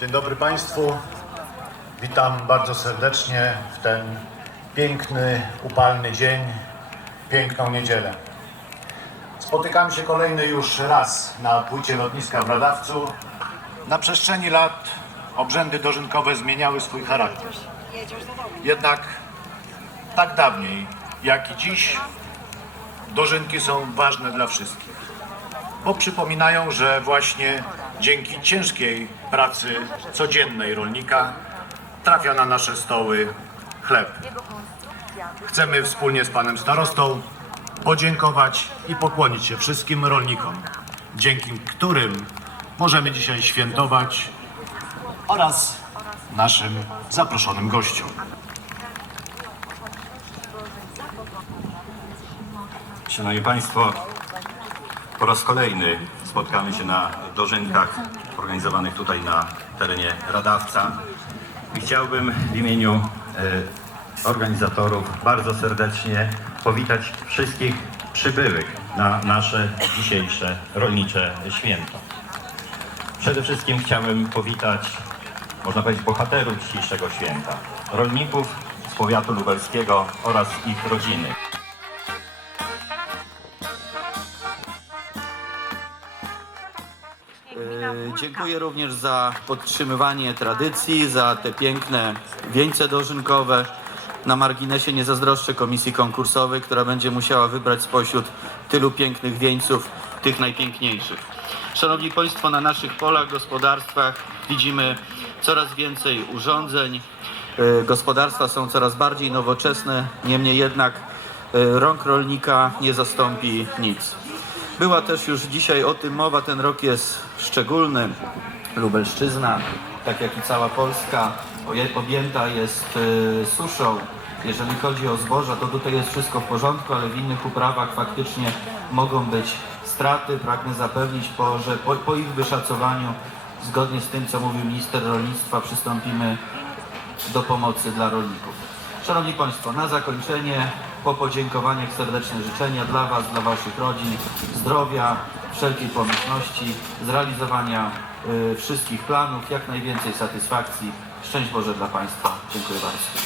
Dzień dobry Państwu. Witam bardzo serdecznie w ten piękny, upalny dzień, piękną niedzielę. Spotykamy się kolejny już raz na płycie lotniska w Radawcu. Na przestrzeni lat obrzędy dożynkowe zmieniały swój charakter. Jednak tak dawniej, jak i dziś, dożynki są ważne dla wszystkich bo przypominają, że właśnie dzięki ciężkiej pracy codziennej rolnika trafia na nasze stoły chleb. Chcemy wspólnie z panem starostą podziękować i pokłonić się wszystkim rolnikom, dzięki którym możemy dzisiaj świętować oraz naszym zaproszonym gościom. Szanowni Państwo, po raz kolejny spotkamy się na dożynkach organizowanych tutaj na terenie Radawca i chciałbym w imieniu e, organizatorów bardzo serdecznie powitać wszystkich przybyłych na nasze dzisiejsze rolnicze święto. Przede wszystkim chciałem powitać, można powiedzieć, bohaterów dzisiejszego święta, rolników z powiatu lubelskiego oraz ich rodziny. Dziękuję również za podtrzymywanie tradycji, za te piękne wieńce dożynkowe. Na marginesie nie zazdroszczę komisji konkursowej, która będzie musiała wybrać spośród tylu pięknych wieńców tych najpiękniejszych. Szanowni Państwo, na naszych polach, gospodarstwach widzimy coraz więcej urządzeń. E, Gospodarstwa są coraz bardziej nowoczesne, niemniej jednak e, rąk rolnika nie zastąpi nic. Była też już dzisiaj o tym mowa, ten rok jest szczególny. Lubelszczyzna, tak jak i cała Polska, objęta jest y, suszą. Jeżeli chodzi o zboża, to tutaj jest wszystko w porządku, ale w innych uprawach faktycznie mogą być straty. Pragnę zapewnić, po, że po, po ich wyszacowaniu, zgodnie z tym, co mówił minister rolnictwa, przystąpimy do pomocy dla rolników. Szanowni Państwo, na zakończenie po podziękowaniach serdeczne życzenia dla Was, dla Waszych rodzin, zdrowia, wszelkiej pomyślności, zrealizowania y, wszystkich planów, jak najwięcej satysfakcji. Szczęść Boże dla Państwa. Dziękuję bardzo.